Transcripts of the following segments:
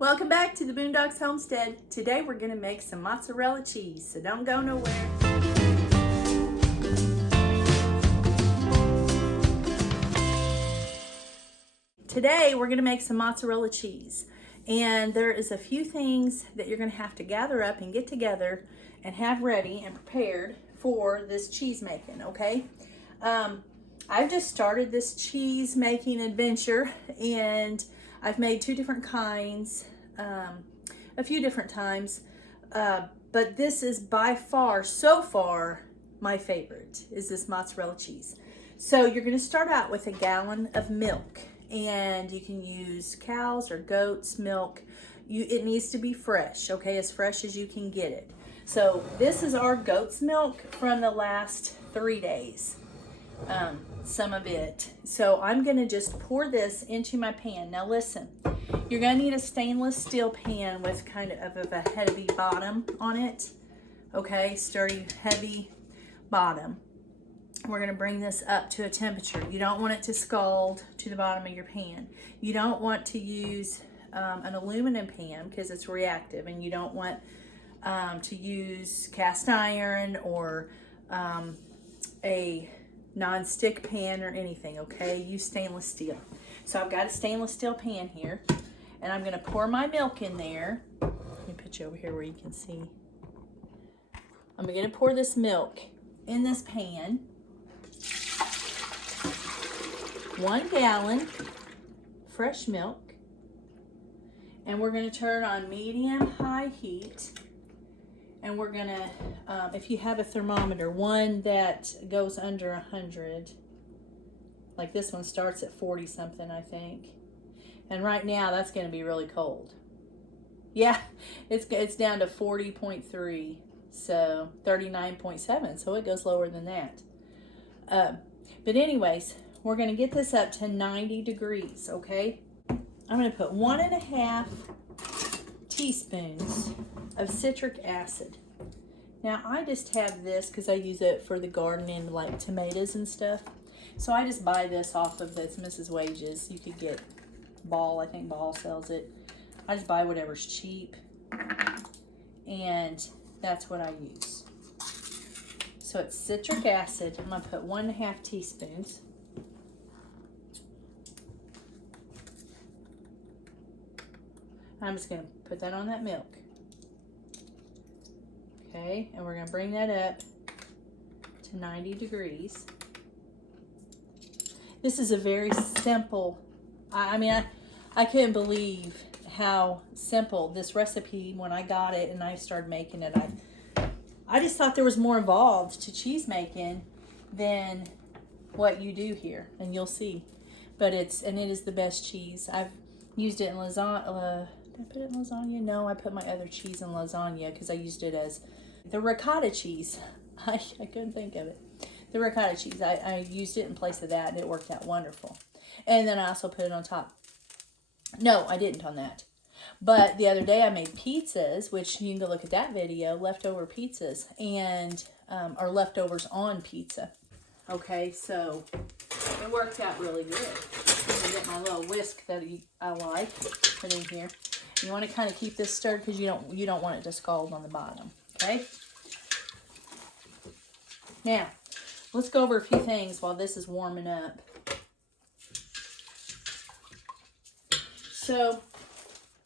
Welcome back to the Boondocks Homestead. Today we're going to make some mozzarella cheese, so don't go nowhere. Today we're going to make some mozzarella cheese, and there is a few things that you're going to have to gather up and get together and have ready and prepared for this cheese making, okay? I've just started this cheese making adventure, and I've made two different kinds a few different times, but this is by far, so far, my favorite is this mozzarella cheese. So you're going to start out with a gallon of milk, and you can use cow's or goat's milk. It needs to be fresh, okay, as fresh as you can get it. So this is our goat's milk from the last 3 days. Some of it. So I'm going to just pour this into my pan. Now listen, you're going to need a stainless steel pan with kind of a heavy bottom on it. Okay, sturdy, heavy bottom. We're going to bring this up to a temperature. You don't want it to scald to the bottom of your pan. You don't want to use an aluminum pan because it's reactive, and you don't want to use cast iron or a non-stick pan or anything, okay? Use stainless steel. So I've got a stainless steel pan here, and I'm going to pour my milk in there. Let me put you over here where you can see. I'm going to pour this milk in this pan. 1 gallon fresh milk, and we're going to turn on medium-high heat. And we're gonna, if you have a thermometer, one that goes under 100, like this one starts at 40 something, I think. And right now that's gonna be really cold. Yeah, it's down to 40.3, so 39.7, so it goes lower than that. But anyways, we're gonna get this up to 90 degrees, okay? I'm gonna put 1.5 teaspoons of citric acid. Now I just have this because I use it for the garden and like tomatoes and stuff. So I just buy this off of this Mrs. Wages. You could get Ball, I think Ball sells it. I just buy whatever's cheap, and that's what I use. So it's citric acid. I'm gonna put 1.5 teaspoons. I'm just gonna put that on that milk. Okay, and we're going to bring that up to 90 degrees. This is a very simple, I couldn't believe how simple this recipe, when I got it and I started making it, I just thought there was more involved to cheese making than what you do here, and you'll see. But it is the best cheese. I've used it in lasagna. Did I put it in lasagna? No, I put my other cheese in lasagna because I used it as the ricotta cheese. I couldn't think of it. The ricotta cheese. I used it in place of that, and it worked out wonderful. And then I also put it on top. No, I didn't on that. But the other day I made pizzas, which you can go look at that video, leftover pizzas, and or leftovers on pizza. Okay, so it worked out really good. I'm gonna get my little whisk that I like, put in here. You want to kind of keep this stirred because you don't want it to scald on the bottom. Okay. Now, let's go over a few things while this is warming up. So,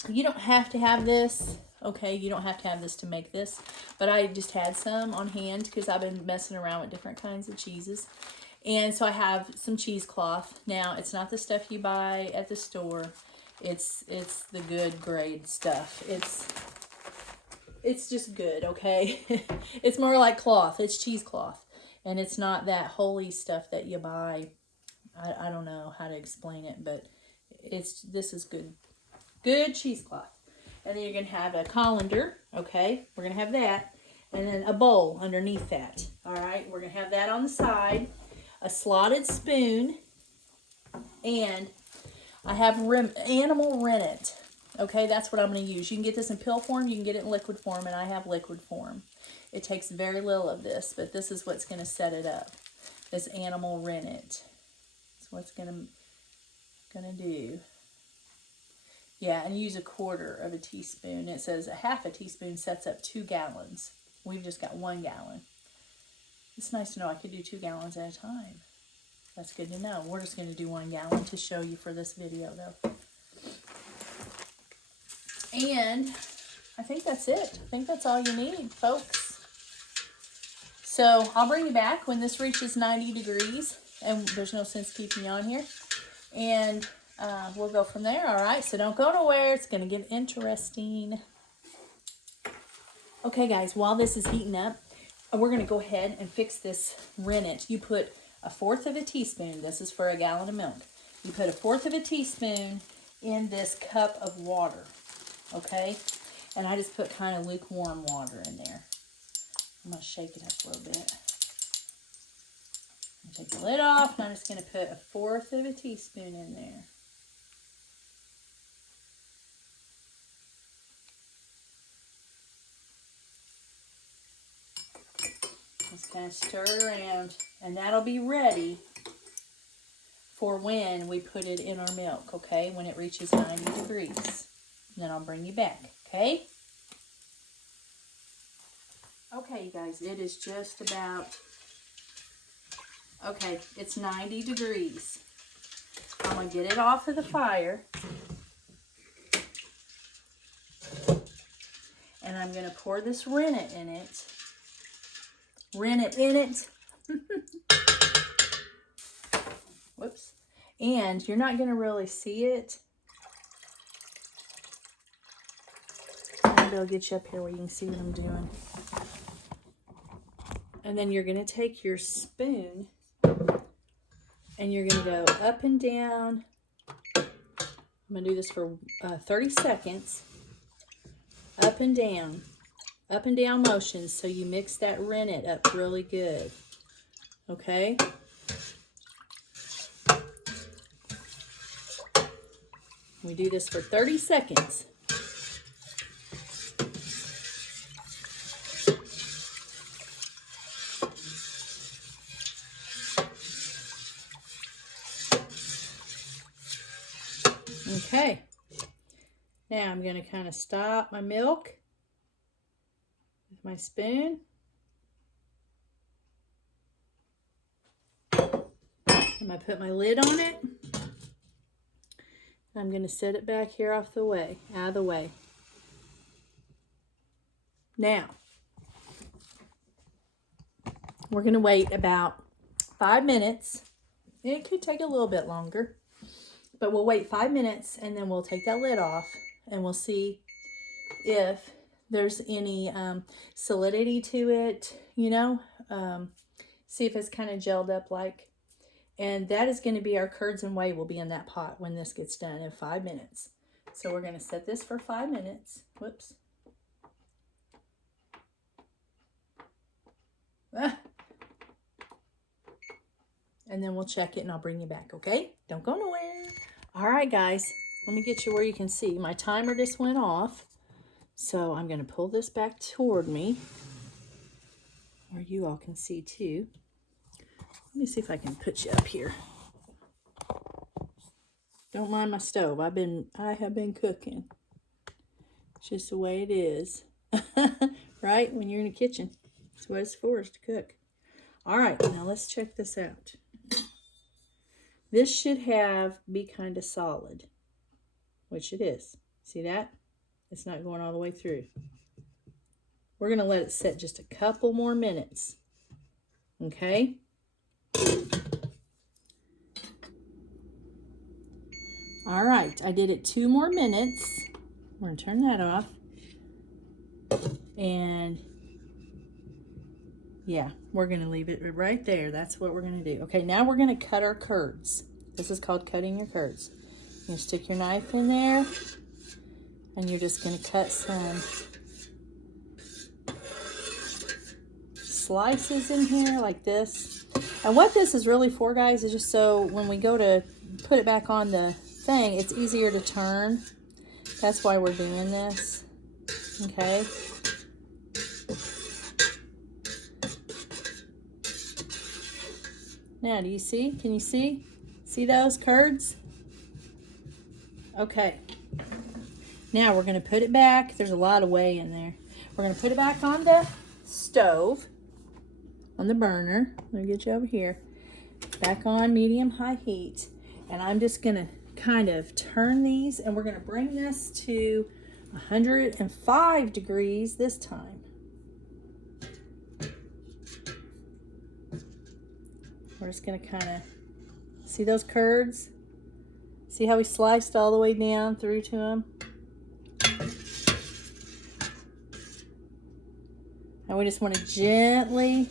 you don't have to have this, okay? You don't have to have this to make this, but I just had some on hand because I've been messing around with different kinds of cheeses. And so I have some cheesecloth. Now, it's not the stuff you buy at the store. It's the good grade stuff. It's just good, okay? It's more like cloth. It's cheesecloth. And it's not that holy stuff that you buy. I don't know how to explain it, but this is good. Good cheesecloth. And then you're going to have a colander, okay? We're going to have that. And then a bowl underneath that, all right? We're going to have that on the side. A slotted spoon. And I have animal rennet. Okay, that's what I'm going to use. You can get this in pill form, you can get it in liquid form, and I have liquid form. It takes very little of this, but this is what's going to set it up. This animal rennet. That's what it's going to do. Yeah, and use 1/4 of a teaspoon. It says a 1/2 teaspoon sets up 2 gallons. We've just got 1 gallon. It's nice to know I could do 2 gallons at a time. That's good to know. We're just going to do 1 gallon to show you for this video, though. And I think that's it. I think that's all you need, folks. So I'll bring you back when this reaches 90 degrees. And there's no sense keeping you on here. And we'll go from there, all right? So don't go nowhere. It's going to get interesting. Okay, guys, while this is heating up, we're going to go ahead and fix this rennet. You put 1/4 of a teaspoon. This is for a gallon of milk. You put 1/4 of a teaspoon in this cup of water, okay? And I just put kind of lukewarm water in there. I'm going to shake it up a little bit. Take the lid off, and I'm just going to put 1/4 of a teaspoon in there. Just kind of stir it around, and that'll be ready for when we put it in our milk, okay? When it reaches 90 degrees. And then I'll bring you back, okay? Okay, you guys, it is just about, okay, it's 90 degrees. I'm going to get it off of the fire. And I'm going to pour this rennet in it. Rennet in it. Whoops. And you're not going to really see it. Maybe I'll get you up here where you can see what I'm doing. And then you're going to take your spoon and you're going to go up and down. I'm going to do this for 30 seconds. Up and down motions, so you mix that rennet up really good. Okay? We do this for 30 seconds. Okay. Now I'm going to kind of stop my milk with my spoon. I'm going to put my lid on it. I'm going to set it back here out of the way. Now, we're going to wait about 5 minutes. It could take a little bit longer, but we'll wait 5 minutes and then we'll take that lid off and we'll see if there's any solidity to it, you know, see if it's kind of gelled up like. And that is going to be our curds and whey will be in that pot when this gets done in 5 minutes. So we're going to set this for 5 minutes. Whoops. Ah. And then we'll check it and I'll bring you back, okay? Don't go nowhere. All right, guys. Let me get you where you can see. My timer just went off. So I'm going to pull this back toward me where you all can see too. Let me see if I can put you up here. Don't mind my stove. I have been cooking. It's just the way it is. Right? When you're in the kitchen. That's what it's for, is to cook. All right, now let's check this out. This should be kind of solid, which it is. See that? It's not going all the way through. We're going to let it sit just a couple more minutes. Okay? All right, I did it 2 more minutes. We're going to turn that off. And yeah, we're going to leave it right there. That's what we're going to do. Okay, now we're going to cut our curds. This is called cutting your curds. You stick your knife in there, and you're just going to cut some slices in here like this. And what this is really for, guys, is just so when we go to put it back on the thing, it's easier to turn. That's why we're doing this. Okay. Now, do you see? Can you see? See those curds? Okay. Now we're going to put it back. There's a lot of whey in there. We're going to put it back on the stove, on the burner. Let me get you over here. Back on medium-high heat. And I'm just going to kind of turn these, and we're going to bring this to 105 degrees this time. We're just going to kind of see those curds? See how we sliced all the way down through to them? And we just want to gently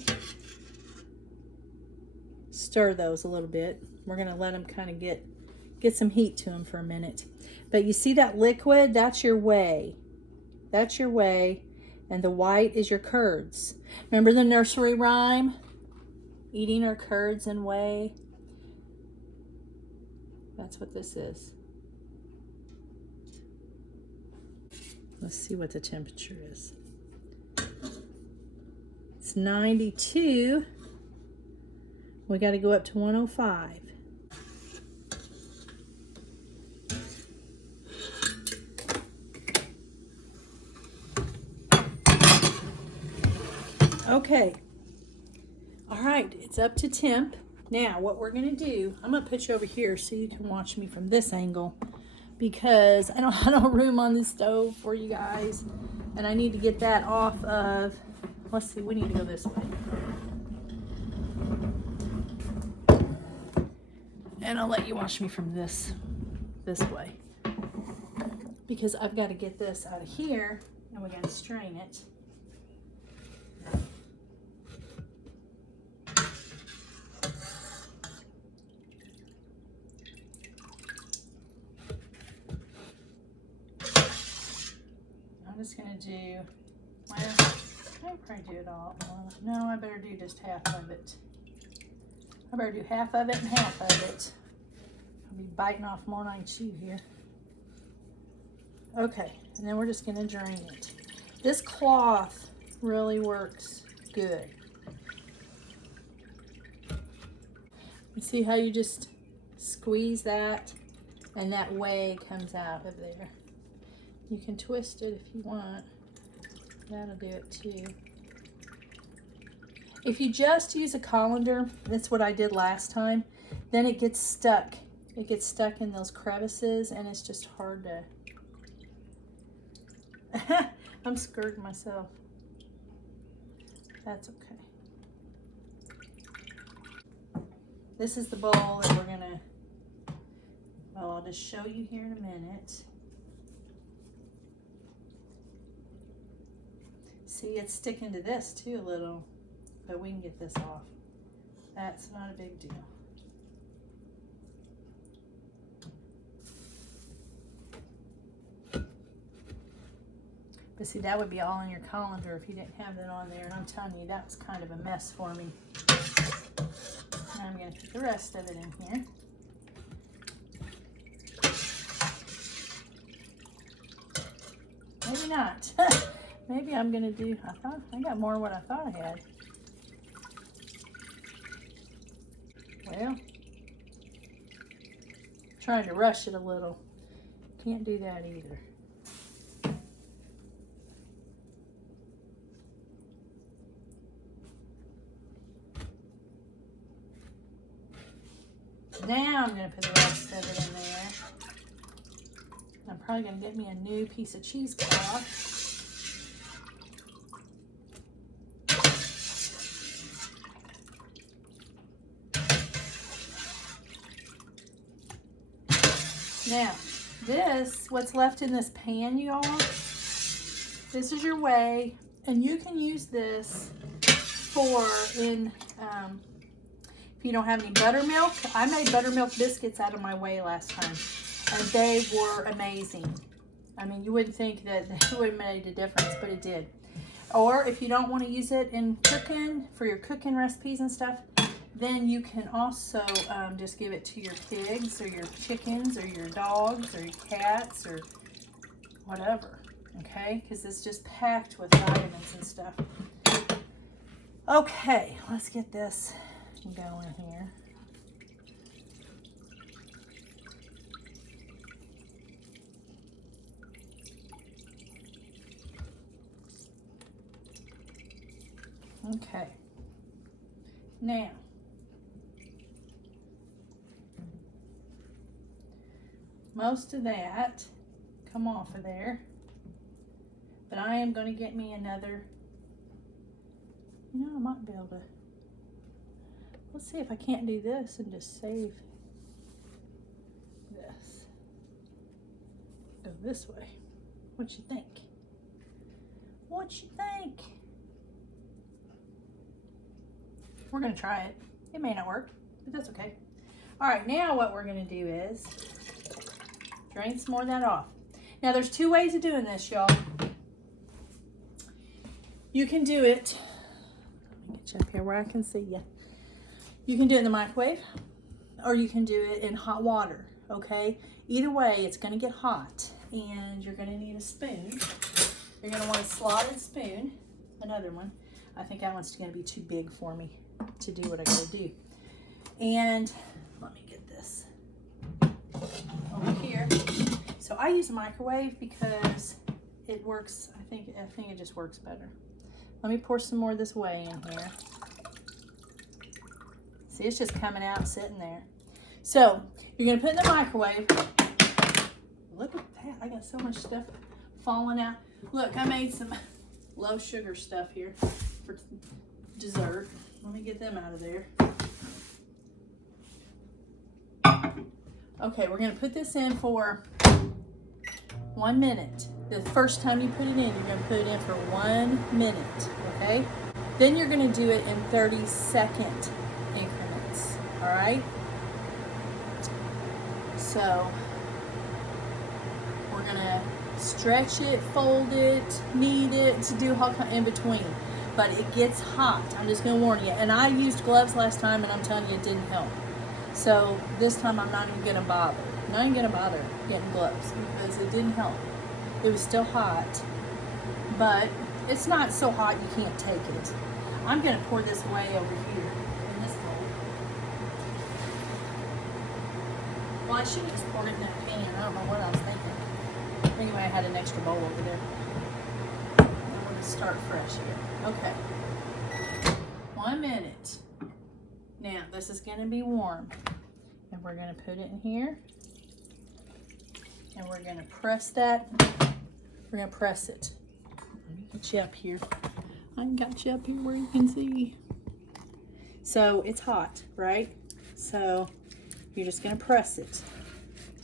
stir those a little bit. We're going to let them kind of get some heat to them for a minute. But you see that liquid? That's your whey. That's your whey. And the white is your curds. Remember the nursery rhyme? Eating our curds and whey. That's what this is. Let's see what the temperature is. It's 92. We got to go up to 105. Okay. All right, it's up to temp. Now, what we're going to do, I'm going to put you over here so you can watch me from this angle, because I don't have no room on the stove for you guys, and I need to get that off of, let's see, we need to go this way. And I'll let you watch me from this way, because I've got to get this out of here, and we got to strain it. I'm just going to do, well, I'll probably do it all. No, I better do just half of it. I better do half of it and half of it. I'll be biting off more than I can chew here. Okay, and then we're just going to drain it. This cloth really works good. You see how you just squeeze that and that whey comes out of there. You can twist it if you want. That'll do it too. If you just use a colander, that's what I did last time, then it gets stuck. It gets stuck in those crevices and it's just hard to... I'm scared myself. That's okay. This is the bowl that we're gonna... Well, I'll just show you here in a minute. See, it's sticking to this too a little, but we can get this off. That's not a big deal. But see, that would be all in your colander if you didn't have that on there, and I'm telling you, that was kind of a mess for me. Now I'm going to put the rest of it in here. Maybe not. Maybe I'm gonna do, I got more than what I thought I had. Well, trying to rush it a little. Can't do that either. Now I'm gonna put the rest of it in there. I'm probably gonna get me a new piece of cheesecloth. Now, what's left in this pan, y'all, this is your whey, and you can use this if you don't have any buttermilk. I made buttermilk biscuits out of my whey last time, and they were amazing. I mean, you wouldn't think that it would have made a difference, but it did. Or if you don't want to use it in cooking, for your cooking recipes and stuff, then you can also just give it to your pigs or your chickens or your dogs or your cats or whatever, okay? Because it's just packed with vitamins and stuff. Okay, let's get this going here. Okay. Now, most of that come off of there, but I am going to get me another, I might be able to, let's see if I can't do this and just save this. Go this way. What you think? What you think? We're going to try it. It may not work, but that's okay. All right, now what we're going to do is drain some more of that off. Now there's two ways of doing this, y'all. You can do it, let me get you up here where I can see you. You can do it in the microwave, or you can do it in hot water, okay? Either way, it's gonna get hot, and you're gonna need a spoon. You're gonna want a slotted spoon, another one. I think that one's gonna be too big for me to do what I gotta do. And let me get this over here. So I use a microwave because it works, I think it just works better. Let me pour some more this way in here. See, it's just coming out, sitting there. So you're gonna put it in the microwave. Look at that, I got so much stuff falling out. Look, I made some low sugar stuff here for dessert. Let me get them out of there. Okay, we're gonna put this in for 1 minute. The first time you put it in, you're gonna put it in for 1 minute, okay? Then you're gonna do it in 30-second increments, all right? So, we're gonna stretch it, fold it, knead it, to do all in between. But it gets hot, I'm just gonna warn you. And I used gloves last time, and I'm telling you, it didn't help. So this time I'm not even gonna bother. Not even gonna bother getting gloves because it didn't help. It was still hot, but it's not so hot you can't take it. I'm gonna pour this way over here in this bowl. Well, I should have just poured it in that pan. I don't know what I was thinking. Anyway, I had an extra bowl over there. I'm gonna start fresh here. Okay. 1 minute. Now, this is gonna be warm. And we're gonna put it in here. And we're gonna press that. We're gonna press it. Let me get you up here. I got you up here where you can see. So it's hot, right? So you're just gonna press it.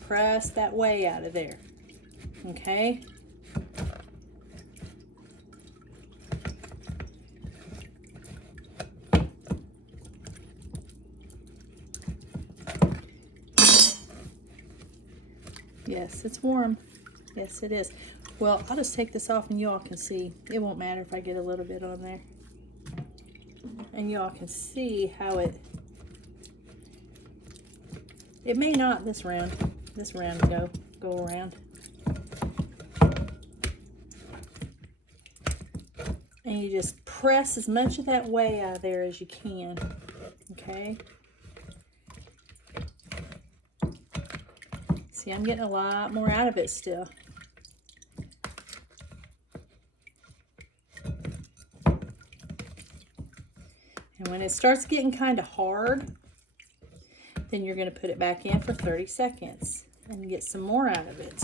Press that whey out of there. Okay? Yes, it's warm. Yes, it is. Well, I'll just take this off and y'all can see. It won't matter if I get a little bit on there. And y'all can see how it may not this round go around. And you just press as much of that whey out of there as you can. Okay? See, I'm getting a lot more out of it still. And when it starts getting kind of hard, then you're going to put it back in for 30 seconds and get some more out of it.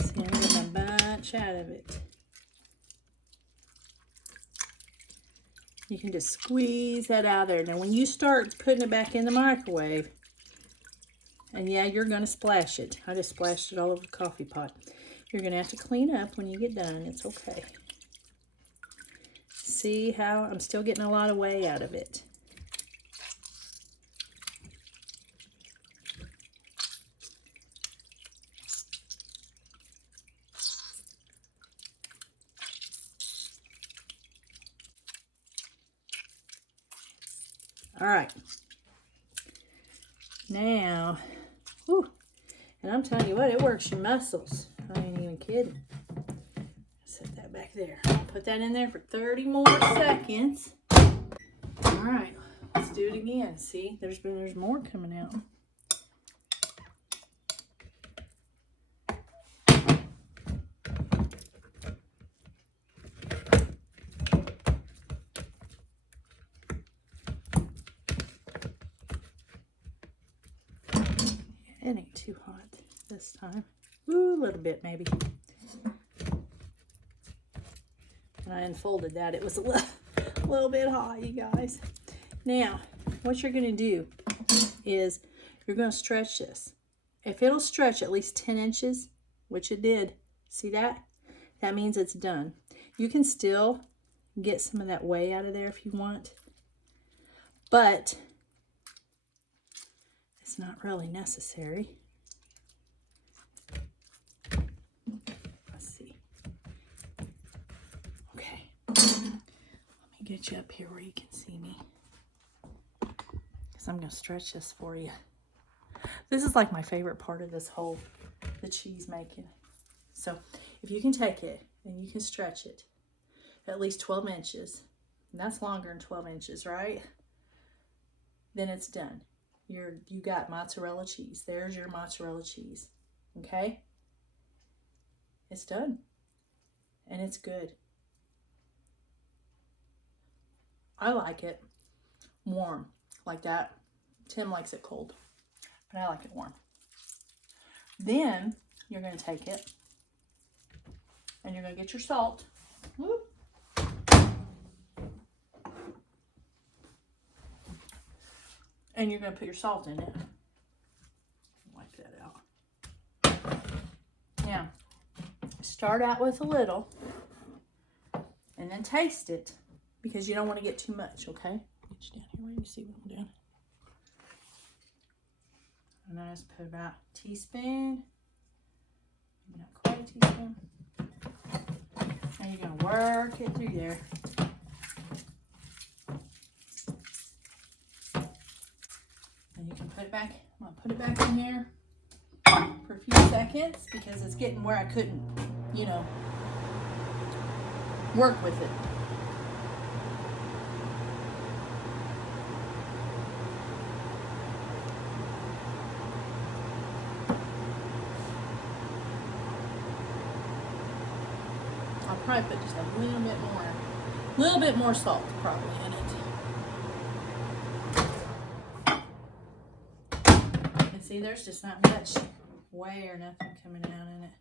See, I'm getting a bunch out of it. You can just squeeze that out of there. Now, when you start putting it back in the microwave, and yeah, you're going to splash it. I just splashed it all over the coffee pot. You're going to have to clean up when you get done. It's okay. See how I'm still getting a lot of whey out of it. All right. Now, whew, and I'm telling you what, it works your muscles. I ain't even kidding. Set that back there. I'll put that in there for 30 more seconds. All right, let's do it again. See, there's more coming out. It ain't too hot this time. Ooh, a little bit maybe. When I unfolded that, it was a little bit hot, you guys. Now, what you're going to do is you're going to stretch this. If it'll stretch at least 10 inches, which it did, see that? That means it's done. You can still get some of that whey out of there if you want, but it's not really necessary. Let's see. Okay. Let me get you up here where you can see me, because I'm going to stretch this for you. This is like my favorite part of this whole, the cheese making. So if you can take it and you can stretch it at least 12 inches, and that's longer than 12 inches, right? Then it's done. You got mozzarella cheese. There's your mozzarella cheese. Okay? It's done. And it's good. I like it warm like that. Tim likes it cold, but I like it warm. Then you're going to take it and you're going to get your salt. Whoop. And you're going to put your salt in it. Wipe that out. Now, start out with a little and then taste it, because you don't want to get too much, okay? Get you down here where you can see what I'm doing. And I just put about a teaspoon, maybe not quite a teaspoon. And you're going to work it through there. And you can put it back. I'm going to put it back in there for a few seconds, because it's getting where I couldn't, you know, work with it. I'll probably put just a little bit more salt probably in it. And see, there's just not much whey or nothing coming out in it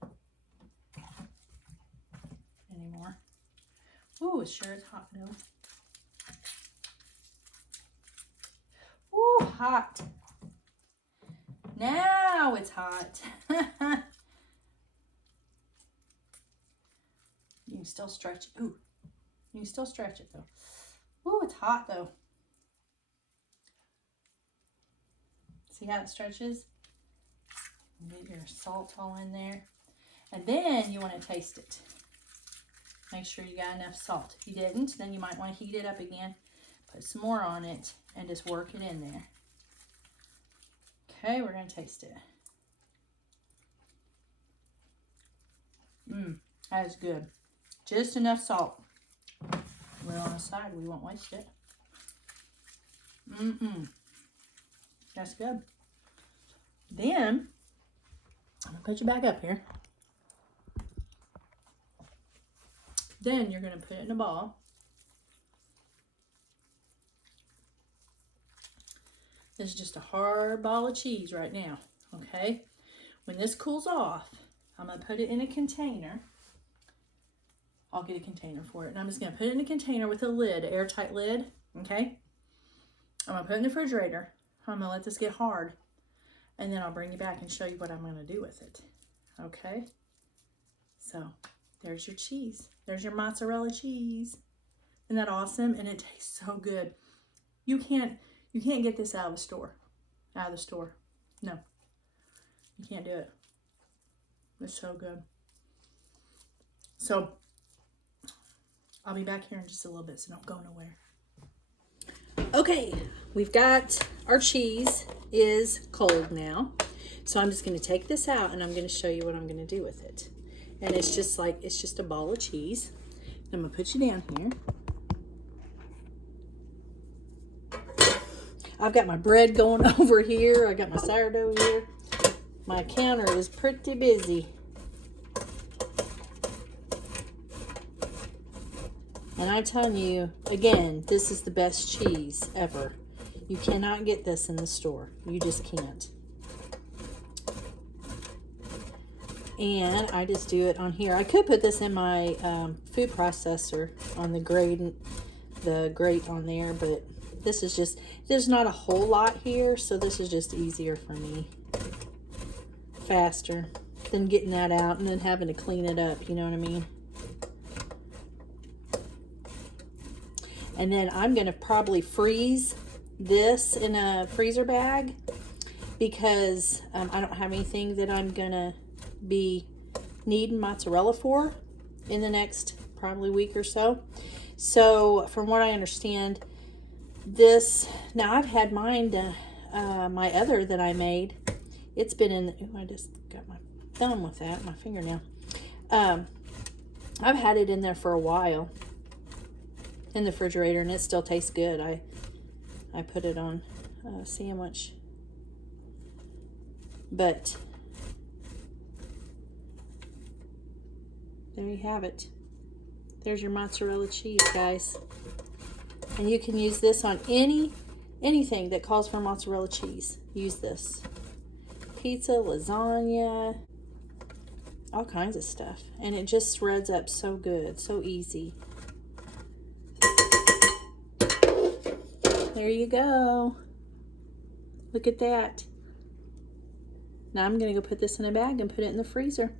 anymore. Ooh, it sure is hot though. Ooh, hot. Now it's hot. You can still stretch it. Ooh, you can still stretch it though. Ooh, it's hot though. See how it stretches? Get your salt all in there. And then you want to taste it. Make sure you got enough salt. If you didn't, then you might want to heat it up again. Put some more on it and just work it in there. Okay, we're going to taste it. That is good. Just enough salt. We're on the side. We won't waste it. That's good. Then, I'm going to put you back up here. Then you're going to put it in a ball. This is just a hard ball of cheese right now, okay? When this cools off, I'm going to put it in a container. I'll get a container for it. And I'm just going to put it in a container with a lid, an airtight lid, okay? I'm going to put it in the refrigerator. I'm going to let this get hard. And then I'll bring you back and show you what I'm going to do with it, okay? So, there's your cheese. There's your mozzarella cheese. Isn't that awesome? And it tastes so good. You can't get this out of the store. No. You can't do it. It's so good. So, I'll be back here in just a little bit, so don't go nowhere. Okay, we've got our cheese is cold now. So I'm just going to take this out and I'm going to show you what I'm going to do with it. And it's just a ball of cheese. I'm going to put you down here. I've got my bread going over here. I got my sourdough here. My counter is pretty busy. And I'm telling you, again, this is the best cheese ever. You cannot get this in the store. You just can't. And I just do it on here. I could put this in my food processor on the grate on there, but this is just, there's not a whole lot here, so this is just easier for me. Faster than getting that out and then having to clean it up, you know what I mean? And then I'm going to probably freeze this in a freezer bag because I don't have anything that I'm going to be needing mozzarella for in the next probably week or so. So from what I understand, this, now I've had mine, my other that I made, it's been in, ooh, I just got my thumb with that, my fingernail. I've had it in there for a while in the refrigerator, and it still tastes good. I put it on a sandwich. But there you have it. There's your mozzarella cheese, guys. And you can use this on anything that calls for mozzarella cheese. Use this. Pizza, lasagna, all kinds of stuff. And it just spreads up so good, so easy. There you go. Look at that. Now I'm going to go put this in a bag and put it in the freezer.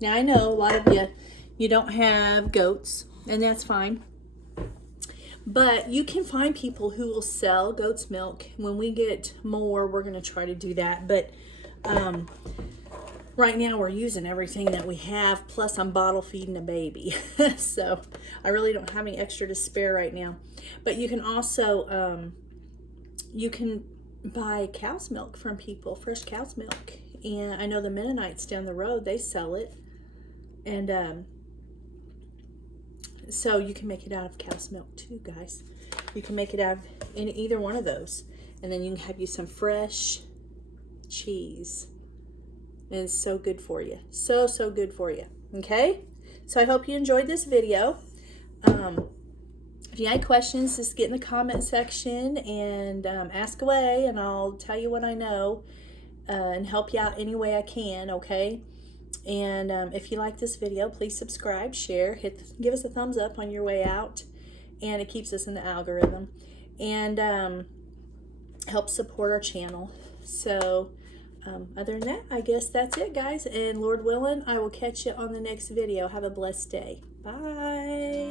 Now I know a lot of you don't have goats, and that's fine. But you can find people who will sell goat's milk. When we get more, we're going to try to do that. But right now we're using everything that we have, plus I'm bottle feeding a baby. So I really don't have any extra to spare right now. But you can also, you can buy cow's milk from people, fresh cow's milk. And I know the Mennonites down the road, they sell it. And so you can make it out of cow's milk too, guys. You can make it out of either one of those. And then you can have you some fresh cheese. And it's so good for you. So, so good for you. Okay? So I hope you enjoyed this video. If you have any questions, just get in the comment section and ask away, and I'll tell you what I know and help you out any way I can, okay? And if you like this video, please subscribe, share, give us a thumbs up on your way out, and it keeps us in the algorithm, and helps support our channel. So other than that, I guess that's it, guys, and Lord willing, I will catch you on the next video. Have a blessed day. Bye.